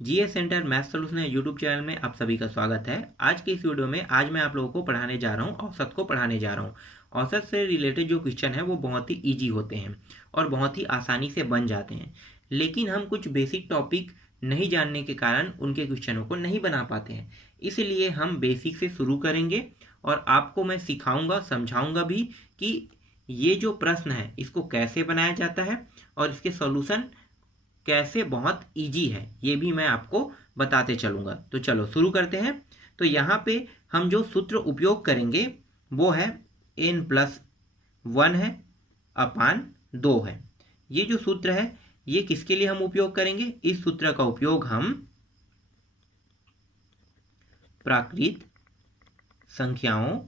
GS centre math solution YouTube channel में आप सभी का स्वागत है। आज के इस वीडियो में आज मैं आप लोगों को पढ़ाने जा रहा हूँ, औसत को पढ़ाने जा रहा हूँ। औसत से रिलेटेड जो क्वेश्चन है वो बहुत ही इजी होते हैं और बहुत ही आसानी से बन जाते हैं, लेकिन हम कुछ बेसिक टॉपिक नहीं जानने के कारण उनके क्वेश्चनों को नहीं बना पाते हैं। इसलिए हम बेसिक से शुरू करेंगे और आपको मैं सिखाऊंगा, समझाऊंगा भी कि ये जो प्रश्न है इसको कैसे बनाया जाता है और इसके सॉल्यूशन कैसे बहुत इजी है, ये भी मैं आपको बताते चलूँगा। तो चलो शुरू करते हैं। तो यहाँ पे हम जो सूत्र उपयोग करेंगे वो है n+1 है अपान 2 है। ये जो सूत्र है ये किसके लिए हम उपयोग करेंगे? इस सूत्र का उपयोग हम प्राकृत संख्याओं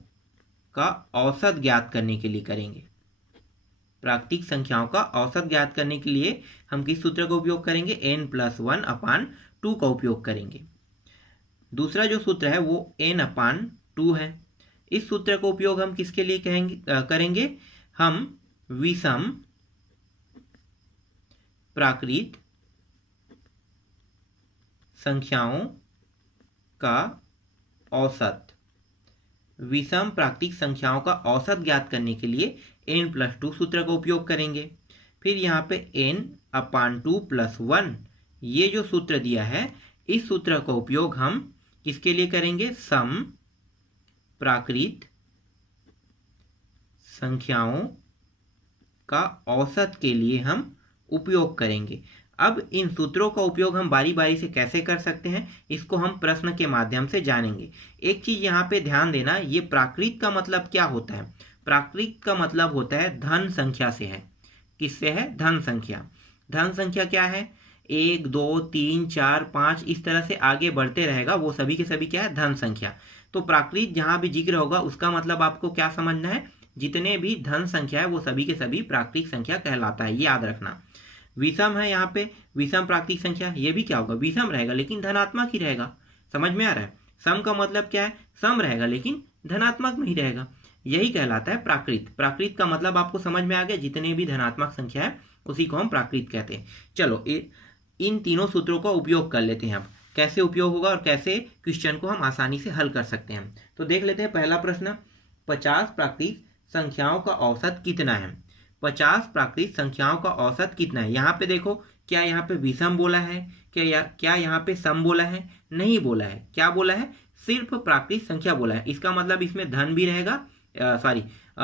का औसत ज्ञात करने के लिए करेंगे। प्राकृतिक संख्याओं का औसत ज्ञात करने के लिए हम किस सूत्र का उपयोग करेंगे? n+1 अपान 2 का उपयोग करेंगे। दूसरा जो सूत्र है वो n/2 है। इस सूत्र का उपयोग हम किसके लिए करेंगे? हम विषम प्राकृत संख्याओं का औसत, विषम प्राकृतिक संख्याओं का औसत ज्ञात करने के लिए n+2 सूत्र का उपयोग करेंगे। फिर यहाँ पे n/2 + 1 ये जो सूत्र दिया है इस सूत्र का उपयोग हम किसके लिए करेंगे? सम प्राकृत संख्याओं का औसत के लिए हम उपयोग करेंगे। अब इन सूत्रों का उपयोग हम बारी बारी से कैसे कर सकते हैं इसको हम प्रश्न के माध्यम से जानेंगे। एक चीज यहाँ पे ध्यान देना, ये प्राकृत का मतलब क्या होता है? प्राकृत का मतलब होता है धन संख्या से है। किससे है? धन संख्या। धन संख्या क्या है? 1 2 3 4 5 इस तरह से आगे बढ़ते रहेगा, वो सभी के सभी क्या है? धन संख्या। तो प्राकृत जहां भी जिक्र होगा उसका मतलब आपको क्या समझना है? जितने भी धन संख्या है वो सभी के सभी प्राकृतिक संख्या कहलाता है, ये याद रखना। विषम है यहाँ पे, विषम प्राकृतिक संख्या, ये भी क्या होगा? विषम रहेगा लेकिन धनात्मक ही रहेगा। समझ में आ रहा है? सम का मतलब क्या है? सम रहेगा लेकिन धनात्मक नहीं रहेगा, यही कहलाता है प्राकृत। प्राकृत का मतलब आपको समझ में आ गया, जितने भी धनात्मक संख्या है उसी को हम प्राकृत कहते हैं। चलो इन तीनों सूत्रों का उपयोग कर लेते हैं। अब कैसे उपयोग होगा और कैसे क्वेश्चन को हम आसानी से हल कर सकते हैं, तो देख लेते हैं। पहला प्रश्न, 50 प्राकृतिक संख्याओं का औसत कितना है? 50 प्राकृतिक संख्याओं का औसत कितना है? यहाँ पे देखो, क्या यहाँ पे विषम बोला है? क्या यहाँ पे सम बोला है? नहीं बोला है। क्या बोला है? सिर्फ प्राकृतिक संख्या बोला है। इसका मतलब इसमें धन भी रहेगा,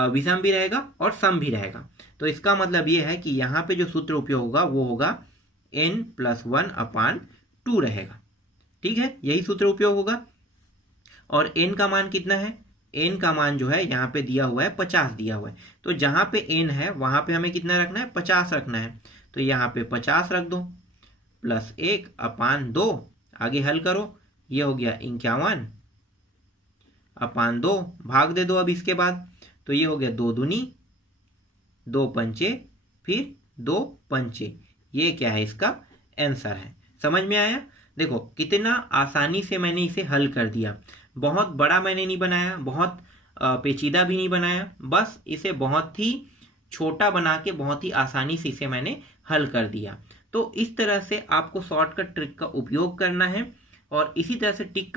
विषम भी रहेगा और सम भी रहेगा। तो इसका मतलब ये है कि यहाँ पे जो सूत्र उपयोग होगा वो होगा n+1 अपान 2 रहेगा। ठीक है, यही सूत्र उपयोग होगा। और n का मान कितना है? n का मान जो है यहाँ पे दिया हुआ है 50 दिया हुआ है। तो जहाँ पे n है वहाँ पे हमें कितना रखना है? 50 रखना है। तो यहाँ पे 50 रख दो, +1 अपान 2, आगे हल करो, ये हो गया 51 अपान 2, भाग दे दो अब इसके बाद, तो ये हो गया 2 दूनी 2 पंचे, फिर 2 पंचे, ये क्या है? इसका आंसर है। समझ में आया? देखो कितना आसानी से मैंने इसे हल कर दिया। बहुत बड़ा मैंने नहीं बनाया, बहुत पेचीदा भी नहीं बनाया, बस इसे बहुत ही छोटा बना के बहुत ही आसानी से इसे मैंने हल कर दिया। तो इस तरह से आपको शॉर्टकट ट्रिक का उपयोग करना है और इसी तरह से ट्रिक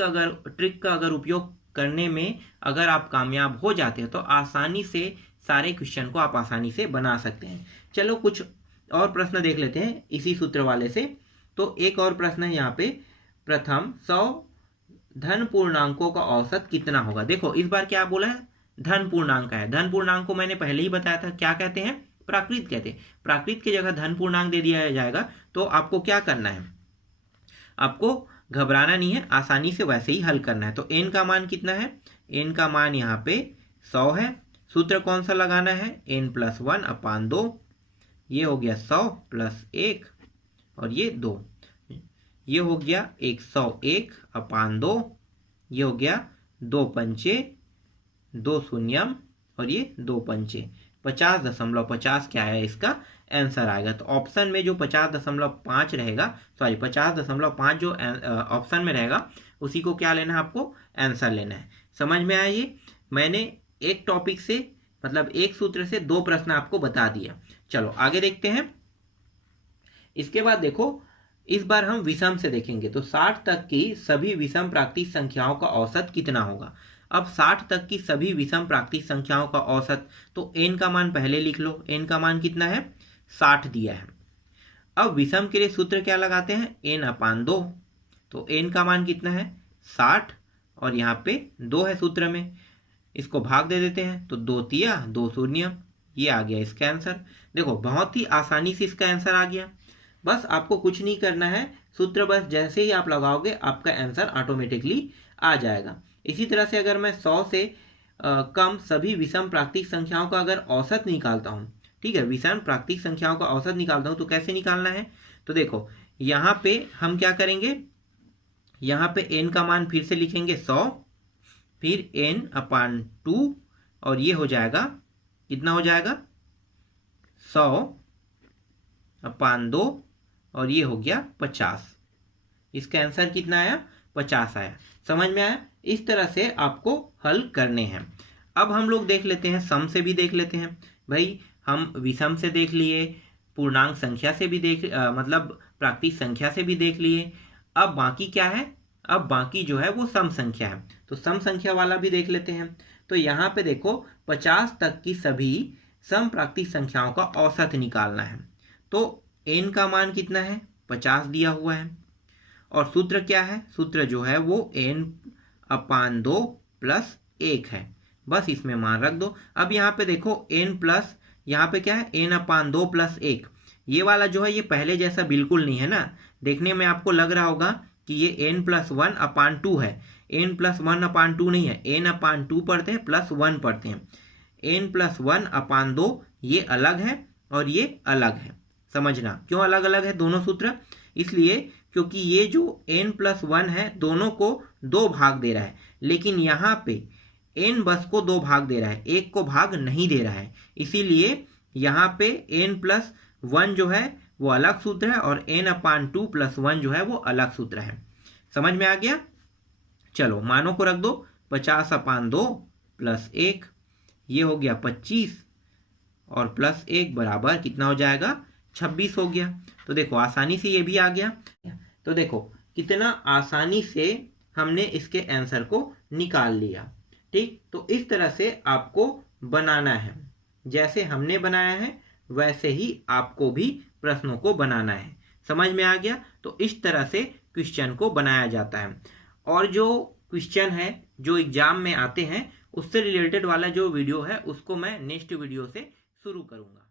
का अगर उपयोग करने में अगर आप कामयाब हो जाते हैं तो आसानी से सारे क्वेश्चन को आप आसानी से बना सकते हैं। चलो कुछ और प्रश्न देख लेते हैं इसी सूत्र वाले से। तो एक और प्रश्न है यहाँ पे, प्रथम 100 धन पूर्णांकों का औसत कितना होगा? देखो इस बार क्या बोला है? धन पूर्णांक है। धन पूर्णांक को मैंने पहले ही बताया था, क्या कहते हैं? प्राकृत कहते हैं। प्राकृत की जगह धन पूर्णांक दे दिया जाएगा तो आपको क्या करना है? आपको घबराना नहीं है, आसानी से वैसे ही हल करना है। तो n का मान कितना है? n का मान यहाँ पे 100 है। सूत्र कौन सा लगाना है? n+1 अपान 2, ये हो गया 100 + 1 और ये 2, ये हो गया 101 अपान 2, ये हो गया 2 पंचे 2 शून्यम और ये 2 पंचे, 50.50 क्या है? इसका आंसर आएगा। तो ऑप्शन में जो 50.5 रहेगा, 50.5 जो ऑप्शन में रहेगा उसी को क्या लेना है? आपको आंसर लेना है। समझ में आया? ये मैंने एक टॉपिक से मतलब एक सूत्र से 2 प्रश्न आपको बता दिया। चलो आगे देखते हैं। इसके बाद देखो इस बार हम विषम से देखेंगे। तो 60 तक की सभी विषम प्राकृतिक संख्याओं का औसत कितना होगा। अब 60 तक की सभी विषम प्राकृतिक संख्याओं का औसत, तो n का मान पहले लिख लो। n का मान कितना है, 60 दिया है। अब विषम के लिए सूत्र क्या लगाते हैं, n/2। तो n का मान कितना है, 60, और यहाँ पे 2 है सूत्र में, इसको भाग दे देते हैं। तो 2 तिया 2 शून्य, ये आ गया इसका आंसर। देखो बहुत ही आसानी से इसका आंसर आ गया। बस आपको कुछ नहीं करना है, सूत्र बस जैसे ही आप लगाओगे आपका आंसर ऑटोमेटिकली आ जाएगा। इसी तरह से अगर मैं 100 से कम सभी विषम प्राकृतिक संख्याओं का अगर औसत निकालता हूँ, ठीक है, विषम प्राकृतिक संख्याओं का औसत निकालता हूँ, तो कैसे निकालना है। तो देखो यहाँ पे हम क्या करेंगे, यहाँ पे n का मान फिर से लिखेंगे 100, फिर n/2, और ये हो जाएगा, कितना हो जाएगा, 100/2, और ये हो गया 50। इसका आंसर कितना आया, 50 आया। समझ में आया। इस तरह से आपको हल करने हैं। अब हम लोग देख लेते हैं, सम से भी देख लेते हैं। भाई हम विषम से देख लिए, पूर्णांक संख्या से भी मतलब प्राकृतिक संख्या से भी देख लिए। अब बाकी क्या है, अब बाकी जो है वो सम संख्या है। तो सम संख्या वाला भी देख लेते हैं। तो यहाँ पे देखो 50 तक की सभी सम प्राकृतिक संख्याओं का औसत निकालना है। तो n का मान कितना है, 50 दिया हुआ है, और सूत्र क्या है, सूत्र जो है वो n/2 + 1 है। बस इसमें मान रख दो। अब यहाँ पे देखो n प्लस, यहाँ पे क्या है, n/2 + 1, ये वाला जो है ये पहले जैसा बिल्कुल नहीं है ना। देखने में आपको लग रहा होगा कि ये n+1/2 है। n+1/2 नहीं है, n/2 पढ़ते हैं +1 पढ़ते हैं। n+1/2 ये अलग है और ये अलग है। समझना क्यों अलग अलग है दोनों सूत्र, इसलिए क्योंकि ये जो n+1 है दोनों को 2 भाग दे रहा है, लेकिन यहाँ पे n बस को 2 भाग दे रहा है, 1 को भाग नहीं दे रहा है। इसीलिए यहाँ पे n+1 जो है वो अलग सूत्र है, और n/2 + 1 जो है वो अलग सूत्र है। समझ में आ गया। चलो मानों को रख दो, 50/2 + 1, ये हो गया 25, और +1 बराबर कितना हो जाएगा, 26 हो गया। तो देखो आसानी से ये भी आ गया। तो देखो कितना आसानी से हमने इसके आंसर को निकाल लिया। ठीक, तो इस तरह से आपको बनाना है, जैसे हमने बनाया है वैसे ही आपको भी प्रश्नों को बनाना है। समझ में आ गया। तो इस तरह से क्वेश्चन को बनाया जाता है। और जो क्वेश्चन है जो एग्जाम में आते हैं उससे रिलेटेड वाला जो वीडियो है उसको मैं नेक्स्ट वीडियो से शुरू करूँगा।